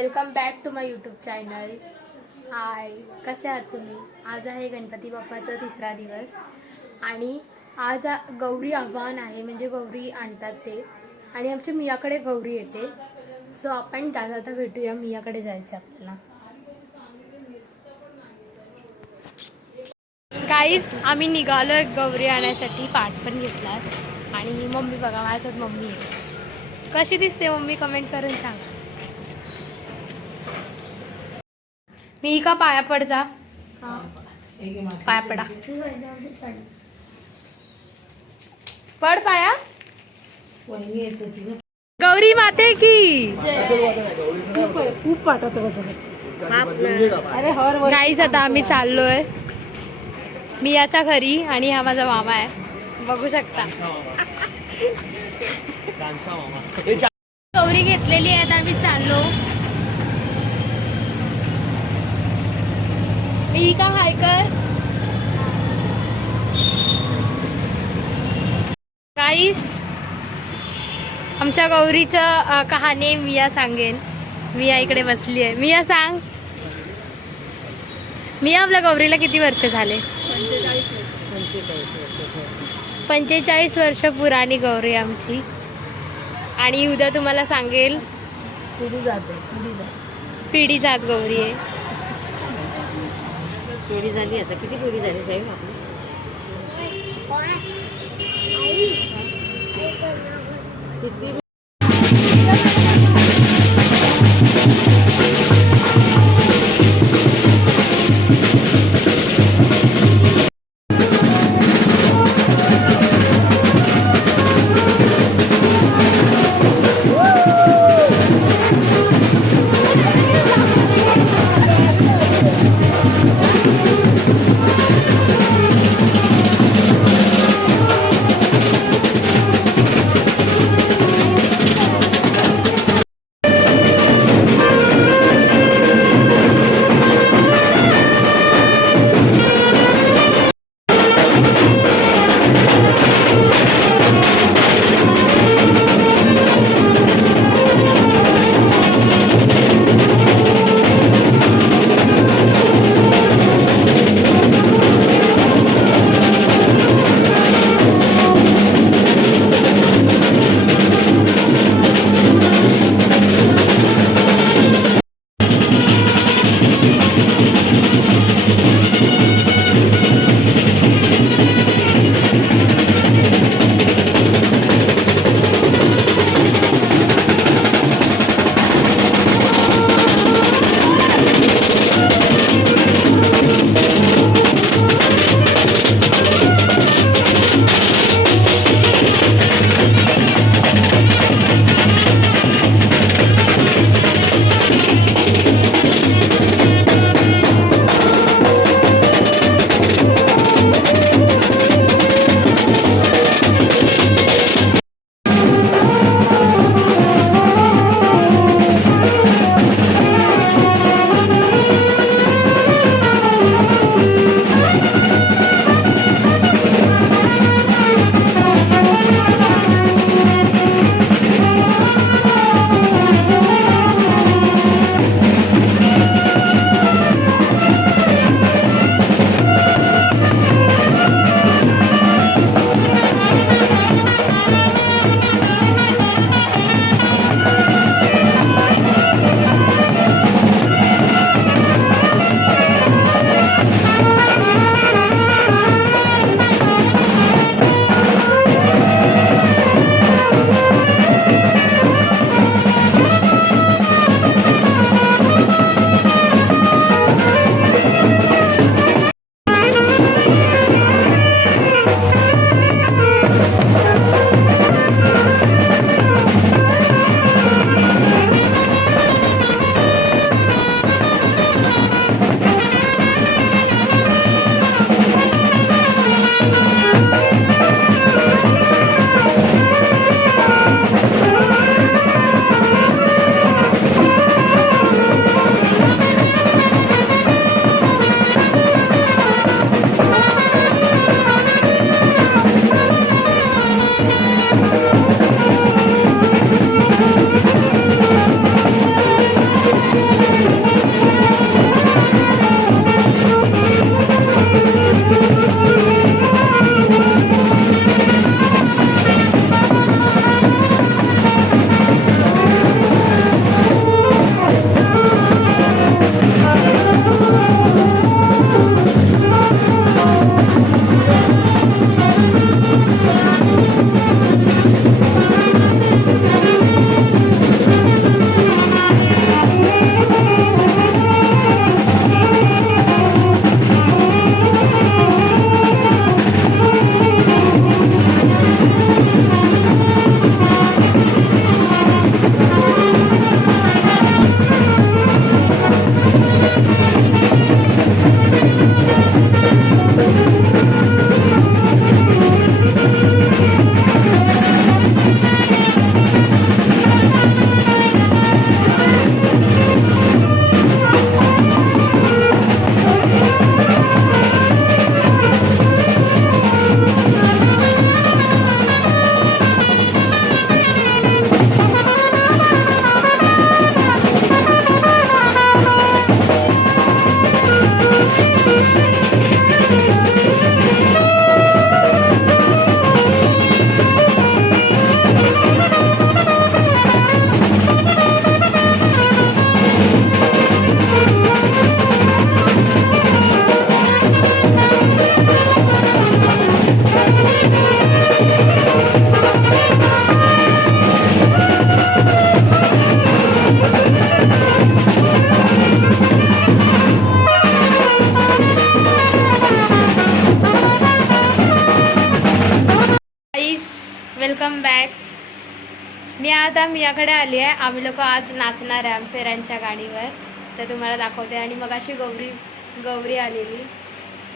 Welcome back to my YouTube channel. Hi कसे आहात तुम्ही? आज आहे गणपती बाप्पाचा तिसरा दिवस आणि आज गौरी आव्हान आहे म्हणजे गौरी आणतात ते. आणि आमच्या मियाकडे गौरी येते. सो आपण जाता जाता भेटूया मियाकडे जायचं आपल्याला. काहीच आम्ही निघालो गौरी आणण्यासाठी पाठ पण घेतला आणि मम्मी बघा माझ्यासोबत मम्मी आहे. कशी दिसते मम्मी? कमेंट करून सांगा. मी का पाया पड जा. पाया पडा. पड पाया. गौरी माते की. खूप पाठाचं अरे हर गाईच आता आम्ही चाललोय. मी याच्या घरी आणि हा माझा मामा आहे. बघू शकता. गौरी घेतलेली आहेत आम्ही चाललो. मी का हाय कर? काहीच आमच्या गौरीचं कहाणी मिया सांगेन. मिया इकडे बसली आहे. मिया सांग. मिया आपल्या गौरीला किती वर्ष झाले? पंचेचाळीस वर्ष पुराणी गौरी आमची. आणि उद्या तुम्हाला सांगेल पिढी जात गौरी आहे. पिढी झाली आता. किती पिढी झाली साहेब आपली किती आता मी याकडे आली आहे. आम्ही लोक आज नाचणार आहे आमफेरांच्या गाडीवर. तर तुम्हाला दाखवते. आणि मग अशी गौरी गौरी आलेली.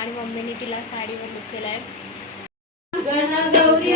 आणि मम्मीने तिला साडीवर लुक केला आहे गौरी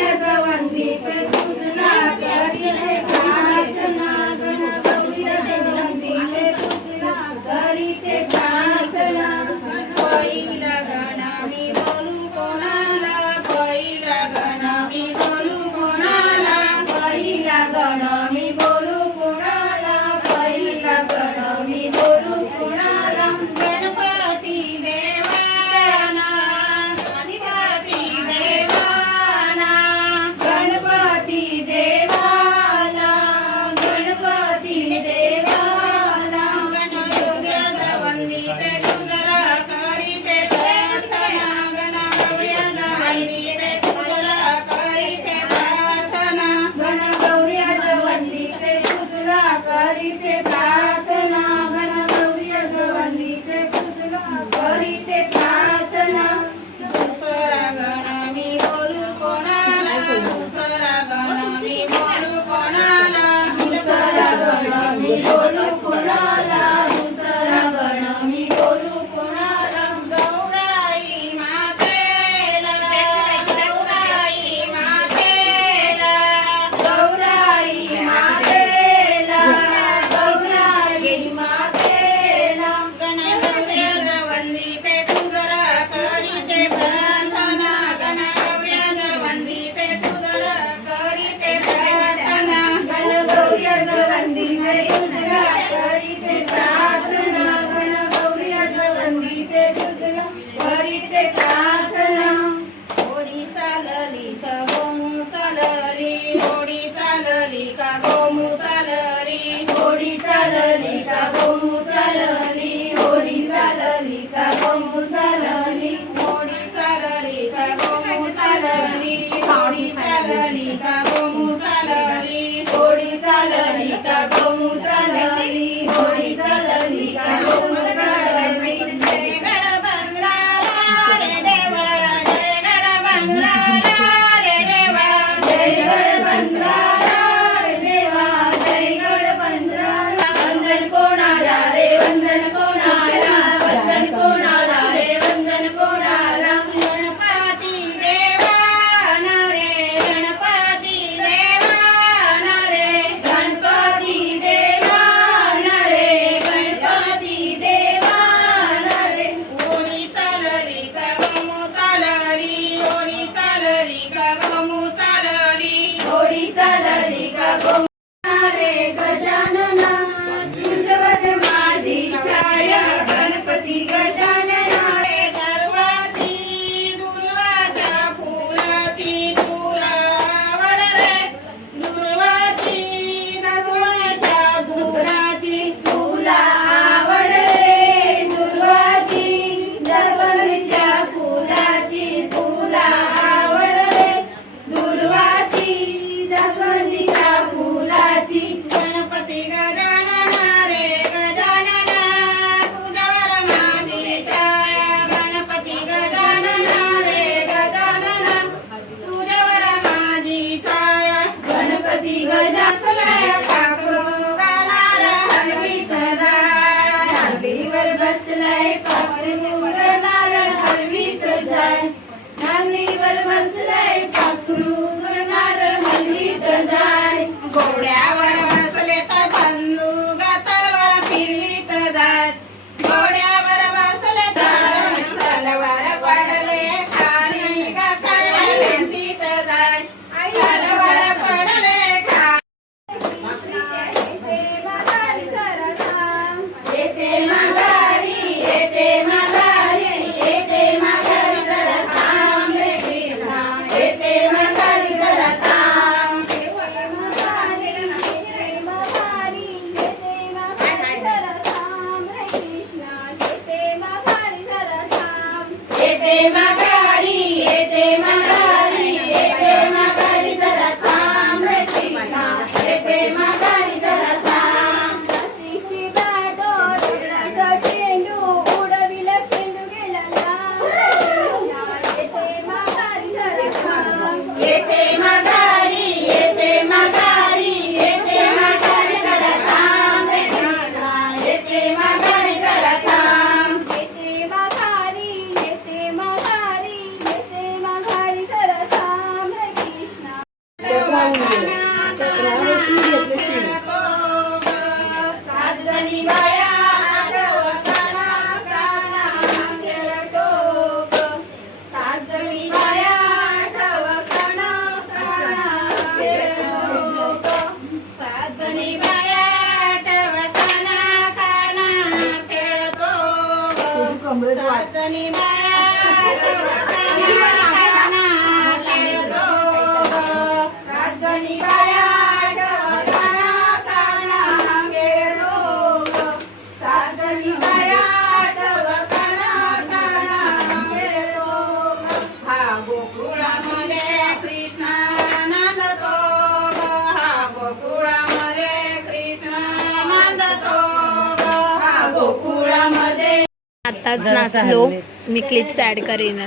आताच जरा नाचलो. मी क्लिप्स ऍड करेन.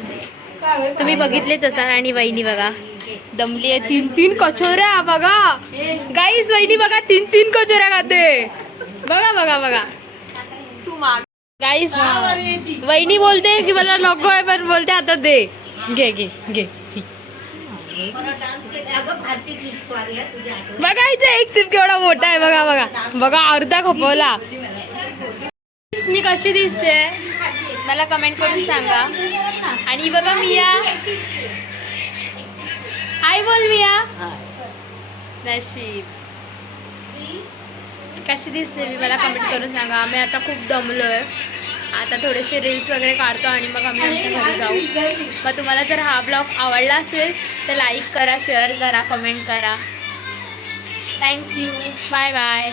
तुम्ही बघितले तसा आणि वहिनी बघा. दमली आहे. तीन तीन कचोऱ्या बघा. गाईस वहिनी बघा तीन तीन कचोऱ्या खाते. बघा बघा बघा. गाईस वहिनी बोलते की मला नको आहे पण बोलते आता दे. घे घे घे. बघा इथे एक चिप केवढा मोठा आहे बघा बघा. बघा अर्धा खपवला. मी कशी दिसते? मला कमेंट करून सांगा. आणि बघा मिया. हाय बोल मिया. नशीब. कशी दिसते मी मला कमेंट करून सांगा. आम्ही आता खूप दमलोय. आता थोडेसे रील्स वगैरे काढतो आणि मग आम्ही आमच्या घरी जाऊ. मग तुम्हाला जर हा ब्लॉग आवडला असेल तर लाईक करा शेअर करा कमेंट करा. Thank you bye bye